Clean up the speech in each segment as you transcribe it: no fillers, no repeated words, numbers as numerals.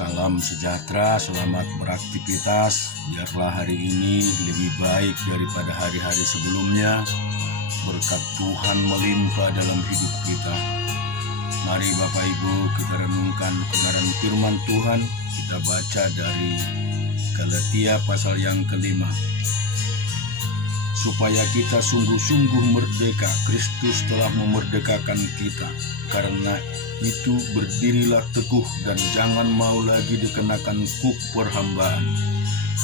Salam sejahtera, selamat beraktivitas. Biarlah hari ini lebih baik daripada hari-hari sebelumnya. Berkat Tuhan melimpah dalam hidup kita. Mari Bapak Ibu kita renungkan kebenaran firman Tuhan. Kita baca dari Galatia pasal yang ke-5. Supaya kita sungguh-sungguh merdeka, Kristus telah memerdekakan kita. Karena itu berdirilah teguh dan jangan mau lagi dikenakan kuk perhambaan.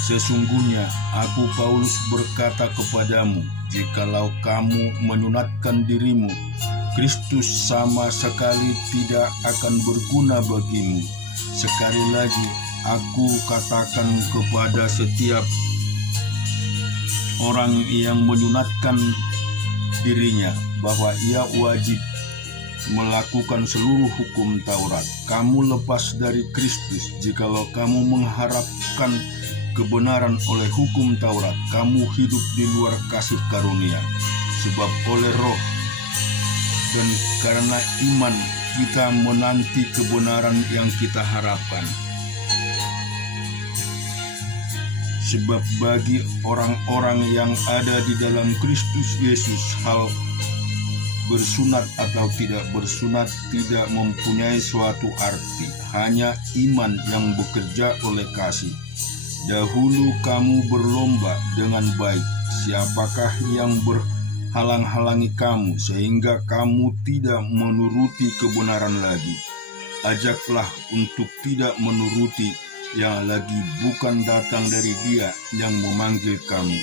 Sesungguhnya aku Paulus berkata kepadamu, jikalau kamu menyunatkan dirimu, Kristus sama sekali tidak akan berguna bagimu. Sekali lagi aku katakan kepada setiap orang yang menyunatkan dirinya bahwa ia wajib melakukan seluruh hukum Taurat. Kamu lepas dari Kristus jikalau kamu mengharapkan kebenaran oleh hukum Taurat. Kamu hidup di luar kasih karunia. Sebab oleh Roh dan karena iman kita menanti kebenaran yang kita harapkan. Sebab bagi orang-orang yang ada di dalam Kristus Yesus, hal bersunat atau tidak bersunat tidak mempunyai suatu arti, hanya iman yang bekerja oleh kasih. Dahulu kamu berlomba dengan baik, siapakah yang berhalang-halangi kamu sehingga kamu tidak menuruti kebenaran lagi? Ajaklah untuk tidak menuruti yang lagi bukan datang dari Dia yang memanggil kamu.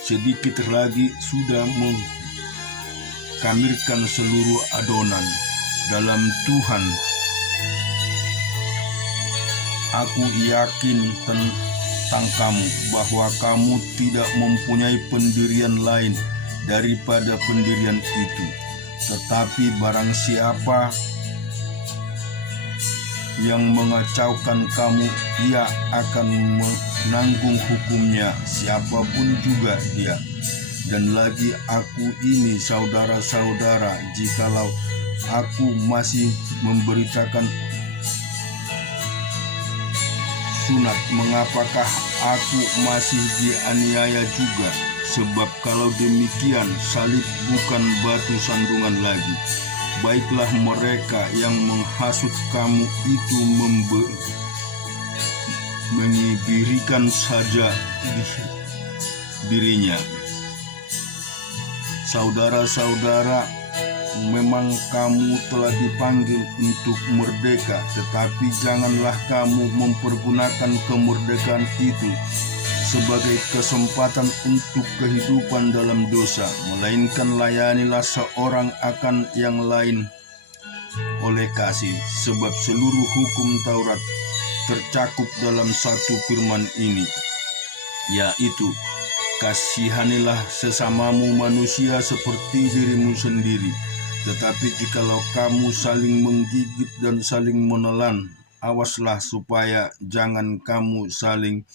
Sedikit lagi sudah mengkamirkan seluruh adonan dalam Tuhan. Aku yakin tentang kamu bahwa kamu tidak mempunyai pendirian lain daripada pendirian itu. Tetapi barang siapa yang mengacaukan kamu, ia akan menanggung hukumnya, siapapun juga dia. Dan lagi aku ini, saudara-saudara, jikalau aku masih memberitakan sunat, mengapakah aku masih dianiaya juga? Sebab kalau demikian, salib bukan batu sandungan lagi. Baiklah mereka yang menghasut kamu itu mengibirikan saja dirinya. Saudara-saudara, memang kamu telah dipanggil untuk merdeka, tetapi janganlah kamu mempergunakan kemerdekaan itu sebagai kesempatan untuk kehidupan dalam dosa, melainkan layanilah seorang akan yang lain oleh kasih. Sebab seluruh hukum Taurat tercakup dalam satu firman ini, yaitu kasihanilah sesamamu manusia seperti dirimu sendiri. Tetapi jikalau kamu saling menggigit dan saling menelan, awaslah supaya jangan kamu saling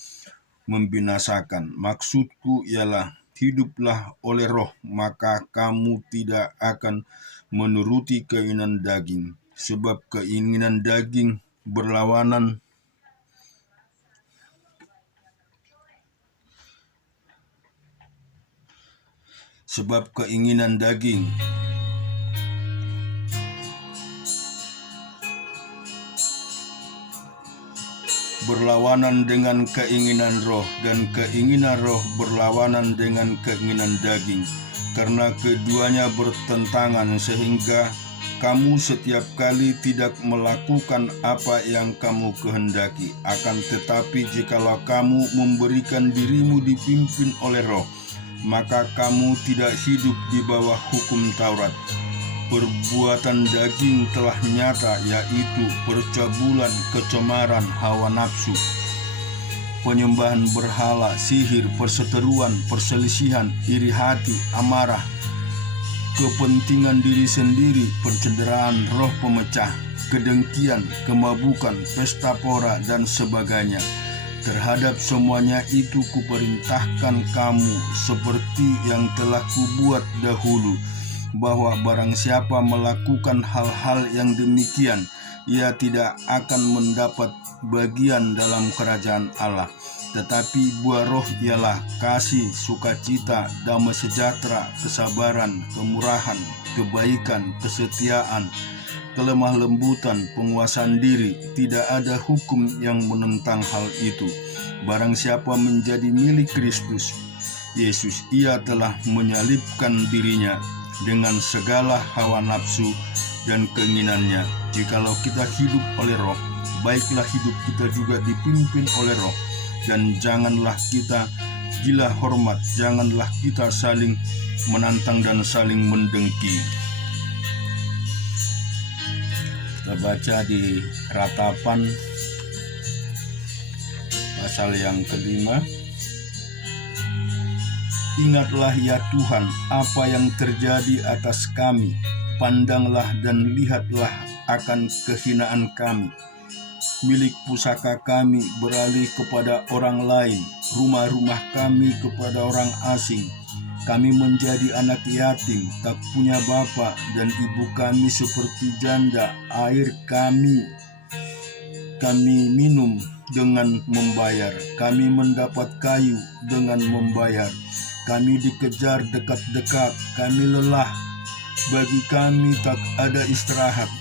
membinasakan. Maksudku ialah, hiduplah oleh Roh, maka kamu tidak akan menuruti keinginan daging. Sebab keinginan daging berlawanan berlawanan dengan keinginan roh, dan keinginan roh berlawanan dengan keinginan daging. Karena keduanya bertentangan, sehingga kamu setiap kali tidak melakukan apa yang kamu kehendaki. Akan tetapi jikalau kamu memberikan dirimu dipimpin oleh Roh, maka kamu tidak hidup di bawah hukum Taurat. Perbuatan daging telah nyata, yaitu percabulan, kecemaran, hawa nafsu, penyembahan berhala, sihir, perseteruan, perselisihan, iri hati, amarah, kepentingan diri sendiri, pencederaan, roh pemecah, kedengkian, kemabukan, pesta pora, dan sebagainya. Terhadap semuanya itu kuperintahkan kamu seperti yang telah kubuat dahulu. bahwa barang siapa melakukan hal-hal yang demikian, ia tidak akan mendapat bagian dalam kerajaan Allah. Tetapi buah roh ialah kasih, sukacita, damai sejahtera, kesabaran, kemurahan, kebaikan, kesetiaan, kelemah lembutan, penguasaan diri. Tidak ada hukum yang menentang hal itu. Barang siapa menjadi milik Kristus Yesus, ia telah menyalibkan dirinya dengan segala hawa nafsu dan keinginannya. Jikalau kita hidup oleh roh, baiklah hidup kita juga dipimpin oleh roh. Dan janganlah kita gila hormat, janganlah kita saling menantang dan saling mendengki. Kita baca di Ratapan pasal yang kelima. Ingatlah ya Tuhan apa yang terjadi atas kami, pandanglah dan lihatlah akan kehinaan kami. Milik pusaka kami beralih kepada orang lain, rumah-rumah kami kepada orang asing. Kami menjadi anak yatim, tak punya bapa, dan ibu kami seperti janda. Air kami minum dengan membayar. Kami mendapat kayu dengan membayar. Kami dikejar dekat-dekat, kami lelah. Bagi kami tak ada istirahat.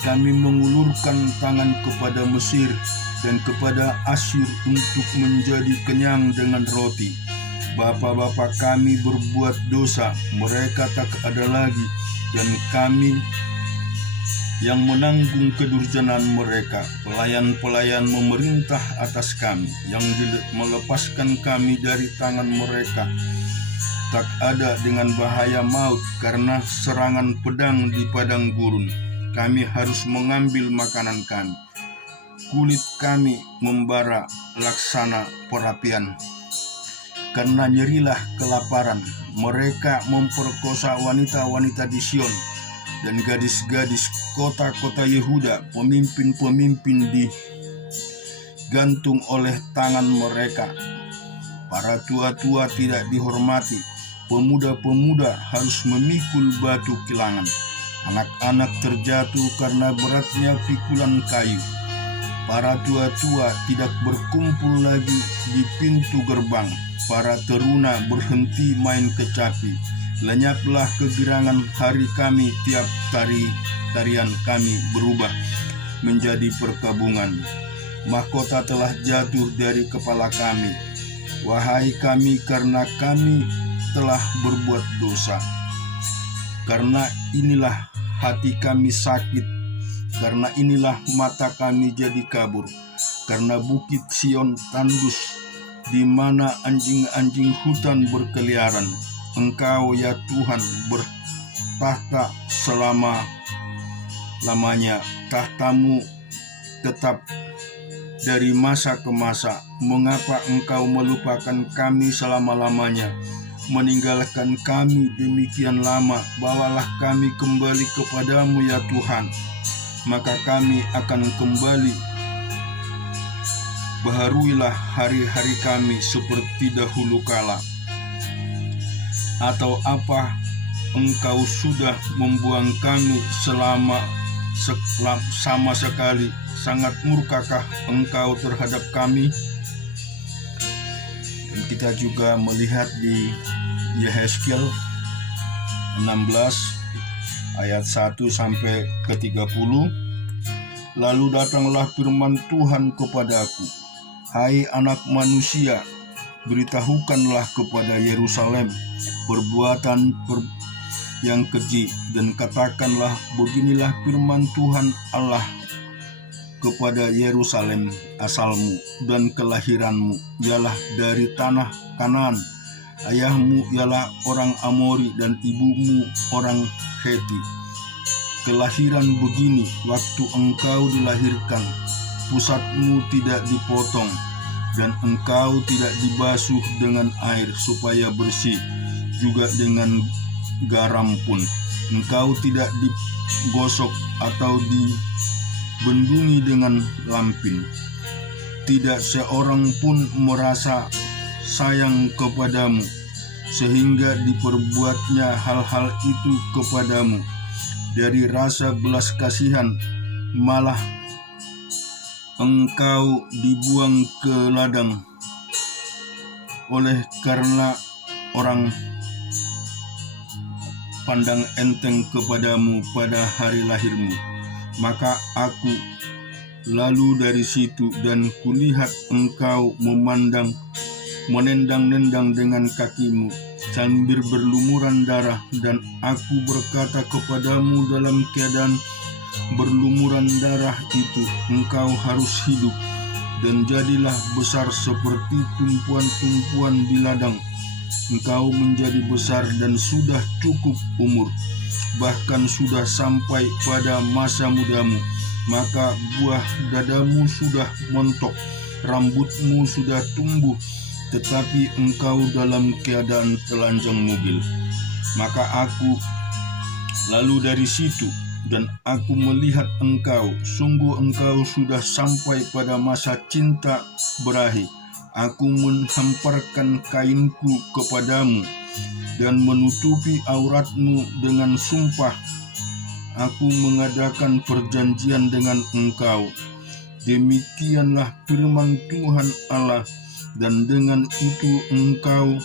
Kami mengulurkan tangan kepada Mesir dan kepada Asyur untuk menjadi kenyang dengan roti. Bapa-bapa kami berbuat dosa, mereka tak ada lagi, dan kami yang menanggung kedurjanaan mereka. Pelayan-pelayan memerintah atas kami, yang melepaskan kami dari tangan mereka. Tak ada dengan bahaya maut karena serangan pedang di padang gurun. Kami harus mengambil makanan kami. Kulit kami membara laksana perapian. Karena nyerilah kelaparan. Mereka memperkosa wanita-wanita di Sion dan gadis-gadis kota-kota Yehuda. Pemimpin-pemimpin digantung oleh tangan mereka. Para tua-tua tidak dihormati. Pemuda-pemuda harus memikul batu kilangan. Anak-anak terjatuh karena beratnya pikulan kayu. Para tua-tua tidak berkumpul lagi di pintu gerbang. Para teruna berhenti main kecapi. Lenyaplah kegirangan hari kami, tiap tarian kami berubah menjadi perkabungan. Mahkota telah jatuh dari kepala kami. Wahai kami, karena kami telah berbuat dosa. Karena inilah hati kami sakit, karena inilah mata kami jadi kabur. Karena bukit Sion tandus, di mana anjing-anjing hutan berkeliaran. Engkau ya Tuhan bertahta selama-lamanya. Tahtamu tetap dari masa ke masa. Mengapa engkau melupakan kami selama-lamanya, meninggalkan kami demikian lama? Bawalah kami kembali kepadamu ya Tuhan, maka kami akan kembali. Baharuilah hari-hari kami seperti dahulu kala. Atau apa engkau sudah membuang kami sama sekali? Sangat murkakah engkau terhadap kami? Dan kita juga melihat di Yehezkiel 16 ayat 1 sampai ke 30. Lalu datanglah firman Tuhan kepadaku, hai anak manusia, beritahukanlah kepada Yerusalem perbuatan yang keji, dan katakanlah, beginilah firman Tuhan Allah kepada Yerusalem, asalmu dan kelahiranmu ialah dari tanah Kanaan. Ayahmu ialah orang Amori dan ibumu orang Heti. Kelahiran begini waktu engkau dilahirkan, pusatmu tidak dipotong, dan engkau tidak dibasuh dengan air supaya bersih, juga dengan garam pun. Engkau tidak digosok atau dibendungi dengan lampin. Tidak seorang pun merasa sayang kepadamu. sehingga diperbuatnya hal-hal itu kepadamu dari rasa belas kasihan, malah engkau dibuang ke ladang oleh karena orang pandang enteng kepadamu pada hari lahirmu. Maka aku lalu dari situ, dan kulihat engkau menendang-nendang dengan kakimu sambil berlumuran darah, dan aku berkata kepadamu dalam keadaan berlumuran darah itu, engkau harus hidup, dan jadilah besar seperti tumpuan-tumpuan di ladang. Engkau menjadi besar dan sudah cukup umur, bahkan sudah sampai pada masa mudamu. Maka buah dadamu sudah montok, rambutmu sudah tumbuh, tetapi engkau dalam keadaan telanjang mobil. Maka aku lalu dari situ, dan aku melihat engkau, sungguh engkau sudah sampai pada masa cinta berakhir. Aku menghamparkan kainku kepadamu dan menutupi auratmu dengan sumpah. Aku mengadakan perjanjian dengan engkau. Demikianlah firman Tuhan Allah, dan dengan itu engkau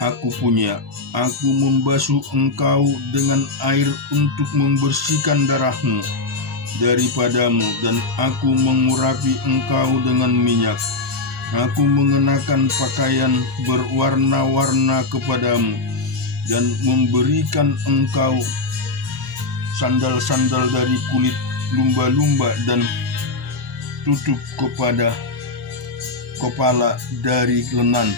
aku punya. Aku membasuh engkau dengan air untuk membersihkan darahmu daripadamu, dan aku mengurapi engkau dengan minyak. Aku mengenakan pakaian berwarna-warna kepadamu, dan memberikan engkau sandal-sandal dari kulit lumba-lumba, dan tutup kepada kepala dari lenan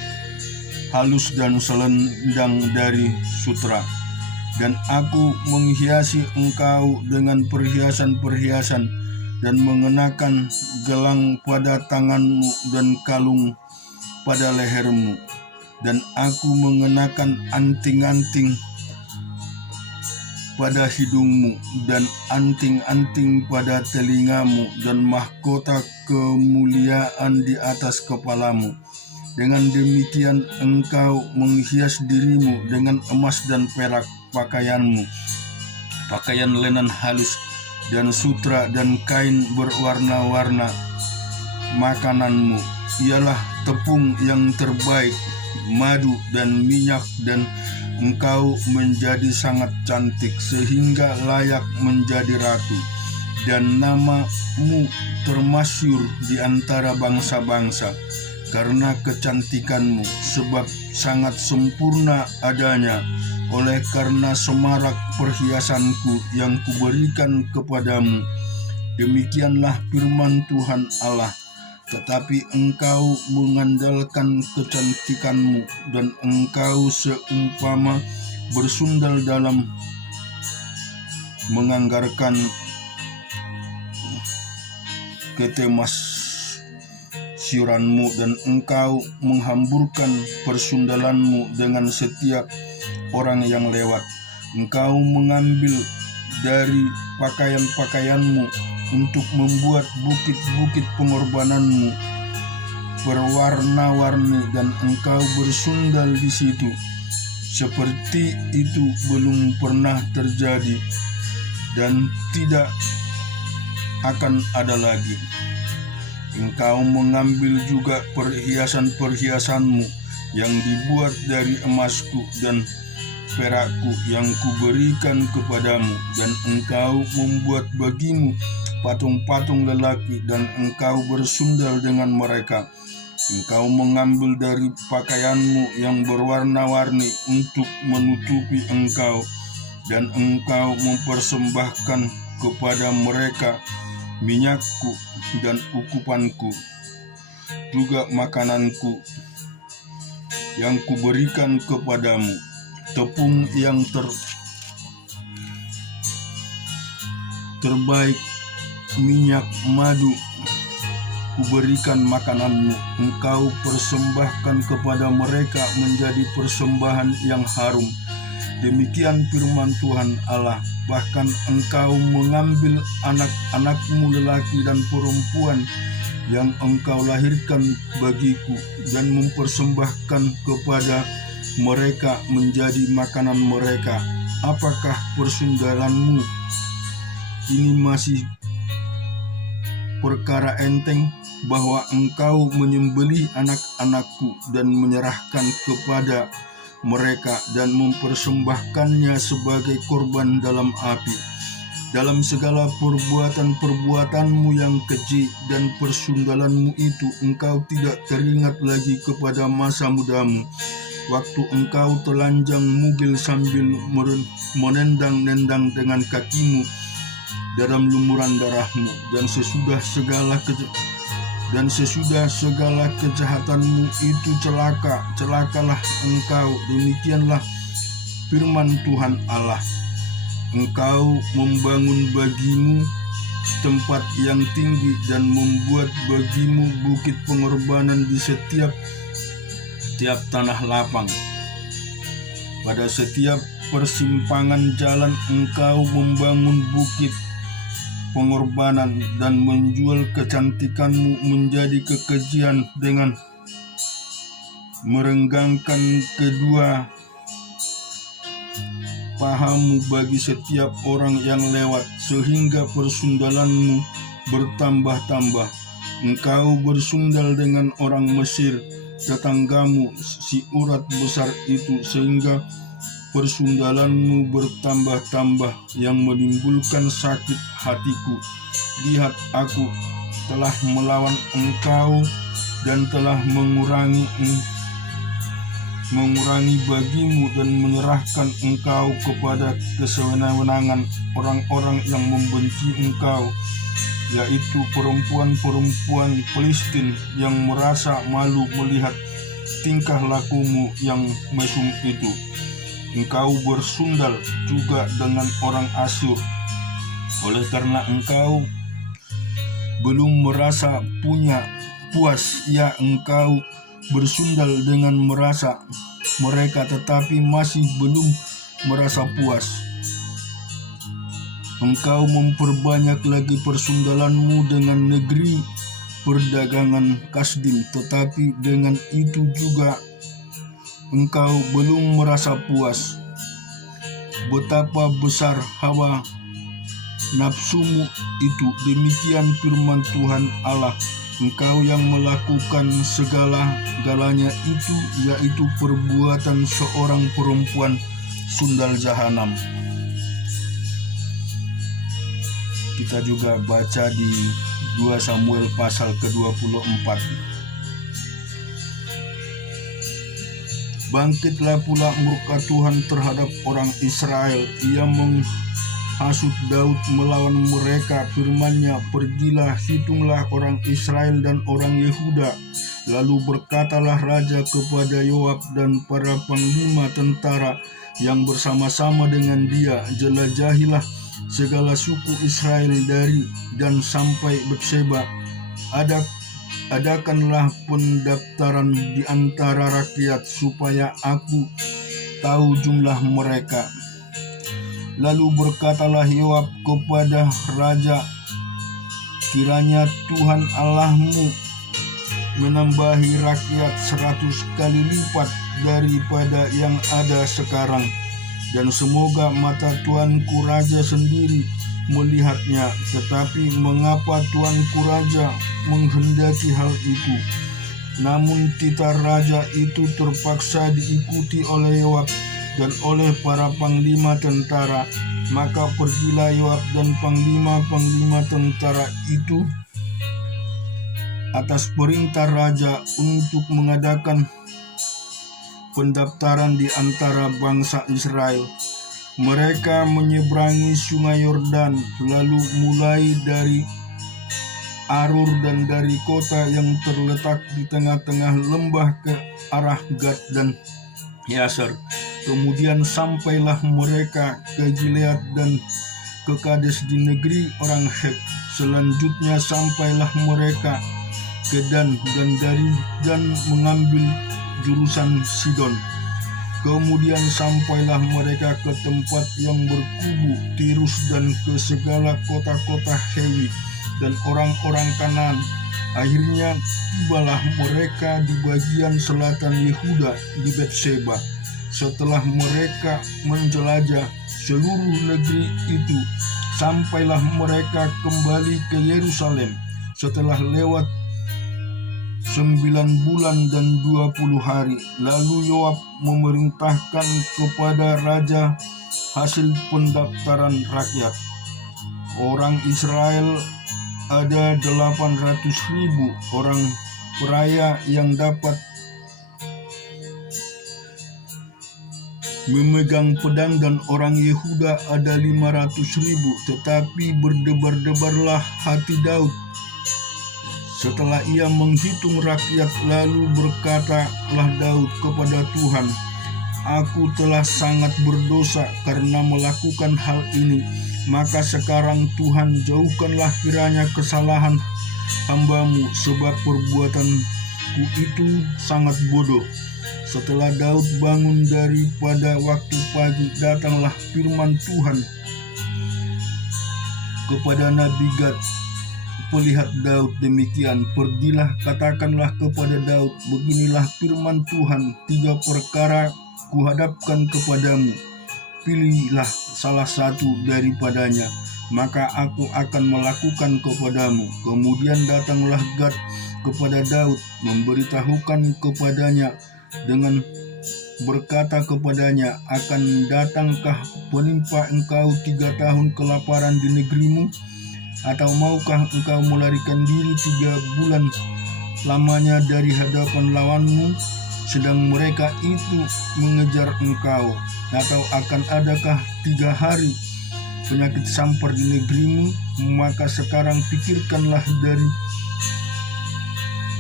halus, dan selendang dari sutra. Dan aku menghiasi engkau dengan perhiasan-perhiasan, dan mengenakan gelang pada tanganmu dan kalung pada lehermu. Dan aku mengenakan anting-anting pada hidungmu, dan anting-anting pada telingamu, dan mahkota kemuliaan di atas kepalamu. Dengan demikian engkau menghias dirimu dengan emas dan perak, pakaianmu, pakaian lenan halus dan sutra, dan kain berwarna-warna. Makananmu ialah tepung yang terbaik, madu dan minyak, dan engkau menjadi sangat cantik sehingga layak menjadi ratu, dan namamu termasyhur di antara bangsa-bangsa karena kecantikanmu, sebab sangat sempurna adanya, oleh karena semarak perhiasanku yang kuberikan kepadamu. Demikianlah firman Tuhan Allah. Tetapi engkau mengandalkan kecantikanmu, dan engkau seumpama bersundal dalam menganggarkan ketemasyuranmu, dan engkau menghamburkan persundalanmu dengan setiap orang yang lewat. Engkau mengambil dari pakaian-pakaianmu untuk membuat bukit-bukit pengorbananmu berwarna-warni, dan engkau bersundal di situ. Seperti itu belum pernah terjadi dan tidak akan ada lagi. Engkau mengambil juga perhiasan-perhiasanmu yang dibuat dari emasku dan perakku yang kuberikan kepadamu, dan engkau membuat bagimu patung-patung lelaki, dan engkau bersundal dengan mereka. Engkau mengambil dari pakaianmu yang berwarna-warni untuk menutupi engkau, dan engkau mempersembahkan kepada mereka minyakku dan ukupanku, juga makananku yang kuberikan kepadamu, tepung yang terbaik, minyak, madu, kuberikan makananmu. Engkau persembahkan kepada mereka menjadi persembahan yang harum. Demikian firman Tuhan Allah. Bahkan engkau mengambil anak-anakmu lelaki dan perempuan yang engkau lahirkan bagiku, dan mempersembahkan kepada mereka menjadi makanan mereka. Apakah persundalanmu ini masih perkara enteng, bahwa engkau menyembelih anak-anakku dan menyerahkan kepada mereka dan mempersembahkannya sebagai korban dalam api? Dalam segala perbuatan-perbuatanmu yang keji dan persundalanmu itu, engkau tidak teringat lagi kepada masa mudamu, waktu engkau telanjang mugil sambil menendang-nendang dengan kakimu dalam lumuran darahmu, dan sesudah segala kejahatanmu itu celakalah engkau. Demikianlah firman Tuhan Allah. Engkau membangun bagimu tempat yang tinggi dan membuat bagimu bukit pengorbanan di setiap tanah lapang. Pada setiap persimpangan jalan engkau membangun bukit pengorbanan dan menjual kecantikanmu menjadi kekejian dengan merenggangkan kedua pahamu bagi setiap orang yang lewat, sehingga persundalanmu bertambah-tambah. Engkau bersundal dengan orang Mesir, tetanggamu, si urat besar itu, sehingga persundalanmu bertambah-tambah, yang menimbulkan sakit hatiku. Lihat, aku telah melawan engkau dan telah mengurangi bagimu dan menyerahkan engkau kepada kesewenang-wenangan orang-orang yang membenci engkau, yaitu perempuan-perempuan Filistin yang merasa malu melihat tingkah lakumu yang mesum itu. Engkau bersundal juga dengan orang Asyur. Oleh karena engkau belum merasa puas, ya, engkau bersundal dengan merasa mereka, tetapi masih belum merasa puas. Engkau memperbanyak lagi persundalanmu dengan negeri perdagangan Kasdim, tetapi dengan itu juga engkau belum merasa puas. Betapa besar hawa nafsumu itu, demikian firman Tuhan Allah. Engkau yang melakukan segala-galanya itu, yaitu perbuatan seorang perempuan sundal jahanam. Kita juga baca di 2 Samuel pasal ke-24. Bangkitlah pula murka Tuhan terhadap orang Israel. Ia menghasut Daud melawan mereka. Firman-Nya, pergilah, hitunglah orang Israel dan orang Yehuda. Lalu berkatalah raja kepada Yoab dan para panglima tentara yang bersama-sama dengan dia, jelajahilah segala suku Israel dari dan sampai Berseba. Adakanlah pendaftaran di antara rakyat supaya aku tahu jumlah mereka. Lalu berkatalah Yoab kepada raja, kiranya Tuhan Allahmu menambahi rakyat 100 kali lipat daripada yang ada sekarang, dan semoga mata tuanku raja sendiri melihatnya. Tetapi mengapa tuanku raja menghendaki hal itu? Namun titah raja itu terpaksa diikuti oleh Yoab dan oleh para panglima tentara. Maka pergilah Yoab dan panglima-panglima tentara itu atas perintah raja untuk mengadakan pendaftaran di antara bangsa Israel. Mereka menyeberangi sungai Yordan, lalu mulai dari Arur dan dari kota yang terletak di tengah-tengah lembah ke arah Gad dan Yaser. Kemudian sampailah mereka ke Gilead dan ke Kades di negeri orang Het. Selanjutnya sampailah mereka ke Dan, dan dari Dan mengambil jurusan Sidon. Kemudian sampailah mereka ke tempat yang berkubu Tirus dan ke segala kota-kota Hewi dan orang-orang Kanaan. Akhirnya tibalah mereka di bagian selatan Yehuda di Berseba. setelah mereka menjelajah seluruh negeri itu, sampailah mereka kembali ke Yerusalem setelah lewat 9 bulan dan 20 hari. Lalu Yoab memerintahkan kepada raja hasil pendaftaran rakyat. Orang Israel ada 800.000 orang peraya yang dapat memegang pedang, dan orang Yehuda ada 500.000. Tetapi berdebar-debarlah hati Daud setelah ia menghitung rakyat. Lalu berkatalah Daud kepada Tuhan, "Aku telah sangat berdosa karena melakukan hal ini. Maka sekarang Tuhan, jauhkanlah kiranya kesalahan hamba-Mu, sebab perbuatanku itu sangat bodoh." Setelah Daud bangun daripada waktu pagi, datanglah firman Tuhan kepada Nabi Gad, "Pelihat Daud demikian, pergilah katakanlah kepada Daud, beginilah firman Tuhan, 3 perkara kuhadapkan kepadamu. Pilihlah salah satu daripadanya, maka aku akan melakukan kepadamu." Kemudian datanglah Gad kepada Daud, memberitahukan kepadanya dengan berkata kepadanya, "Akan datangkah penimpa engkau 3 tahun kelaparan di negerimu? Atau maukah engkau melarikan diri 3 bulan lamanya dari hadapan lawanmu, sedang mereka itu mengejar engkau? Atau akan adakah 3 hari penyakit sampar di negerimu? Maka sekarang pikirkanlah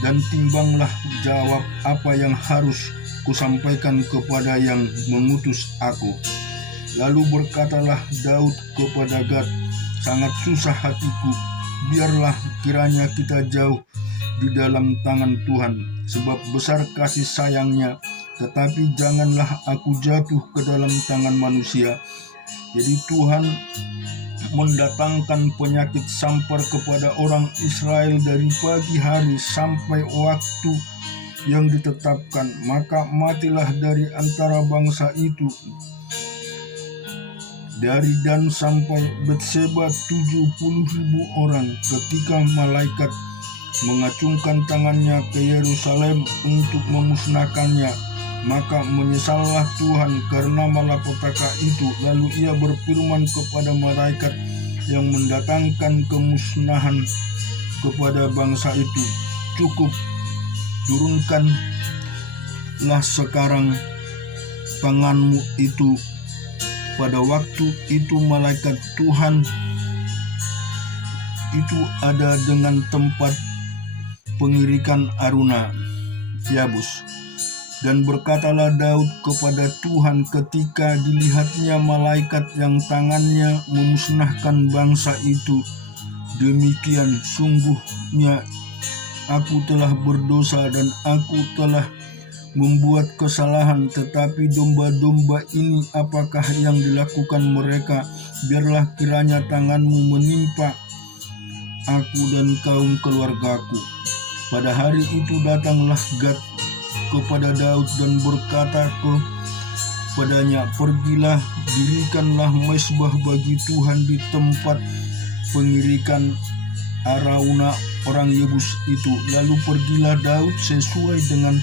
dan timbanglah jawab apa yang harus kusampaikan kepada yang mengutus aku." Lalu berkatalah Daud kepada Gad, "Sangat susah hatiku, biarlah kiranya kita jauh di dalam tangan Tuhan, sebab besar kasih sayangnya, tetapi janganlah aku jatuh ke dalam tangan manusia." Jadi Tuhan mendatangkan penyakit sampar kepada orang Israel dari pagi hari sampai waktu yang ditetapkan. Maka matilah dari antara bangsa itu, dari Dan sampai Betseba, 70.000 orang, ketika malaikat mengacungkan tangannya ke Yerusalem untuk memusnahkannya. Maka menyesallah Tuhan karena malapetaka itu. Lalu ia berfirman kepada malaikat yang mendatangkan kemusnahan kepada bangsa itu, "Cukup, turunkanlah sekarang tanganmu itu." Pada waktu itu malaikat Tuhan itu ada dengan tempat pengirikan Aruna Yabus. Dan berkatalah Daud kepada Tuhan ketika dilihatnya malaikat yang tangannya memusnahkan bangsa itu, "Demikian sungguhnya aku telah berdosa dan aku telah membuat kesalahan. Tetapi domba-domba ini apakah yang dilakukan mereka? Biarlah kiranya tanganmu menimpa aku dan kaum keluargaku." Pada hari itu datanglah Gad kepada Daud dan berkata kepadanya, "Pergilah, dirikanlah mezbah bagi Tuhan di tempat pengirikan Arauna orang Yebus itu." Lalu pergilah Daud sesuai dengan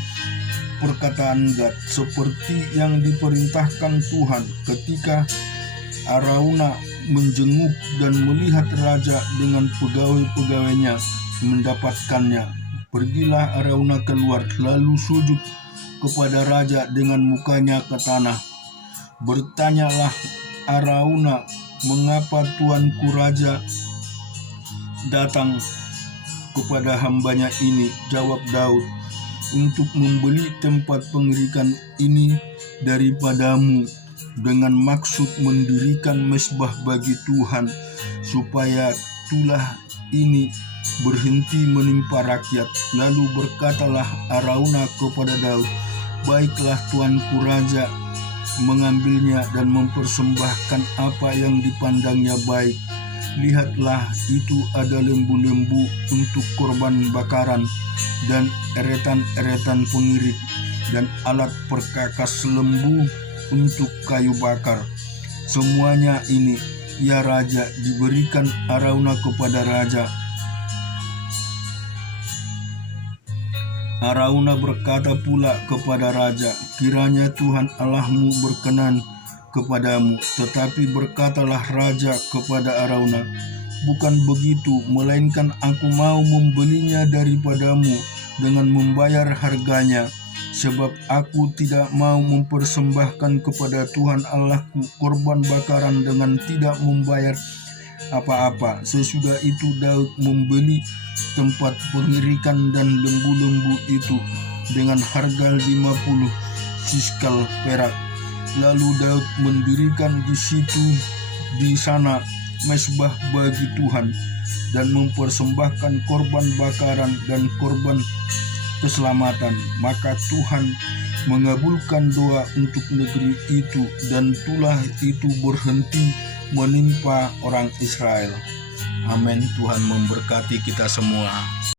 perkataan Gad, seperti yang diperintahkan Tuhan. Ketika Arauna menjenguk dan melihat raja dengan pegawai-pegawainya mendapatkannya, pergilah Arauna keluar, lalu sujud kepada raja dengan mukanya ke tanah. Bertanyalah Arauna, "Mengapa tuanku raja datang kepada hambanya ini?" Jawab Daud, "Untuk membeli tempat pengirikan ini daripadamu, dengan maksud mendirikan mezbah bagi Tuhan, supaya tulah ini berhenti menimpa rakyat." Lalu berkatalah Arauna kepada Daud, "Baiklah, tuanku raja mengambilnya dan mempersembahkan apa yang dipandangnya baik. Lihatlah, itu ada lembu-lembu untuk korban bakaran, dan eretan-eretan pengirit, dan alat perkakas lembu untuk kayu bakar. Semuanya ini, ya raja, diberikan Arauna kepada raja. Arauna berkata pula kepada raja, kiranya Tuhan Allahmu berkenan kepadamu. Tetapi berkatalah raja kepada Arauna, bukan begitu, melainkan aku mau membelinya daripadamu dengan membayar harganya. Sebab aku tidak mau mempersembahkan kepada Tuhan Allahku korban bakaran dengan tidak membayar apa-apa. Sesudah itu Daud membeli tempat pengirikan dan lembu-lembu itu dengan harga 50 siskal perak. Lalu Daud mendirikan di sana mezbah bagi Tuhan dan mempersembahkan korban bakaran dan korban keselamatan. Maka Tuhan mengabulkan doa untuk negeri itu, dan tulah itu berhenti menimpa orang Israel. Amin. Tuhan memberkati kita semua.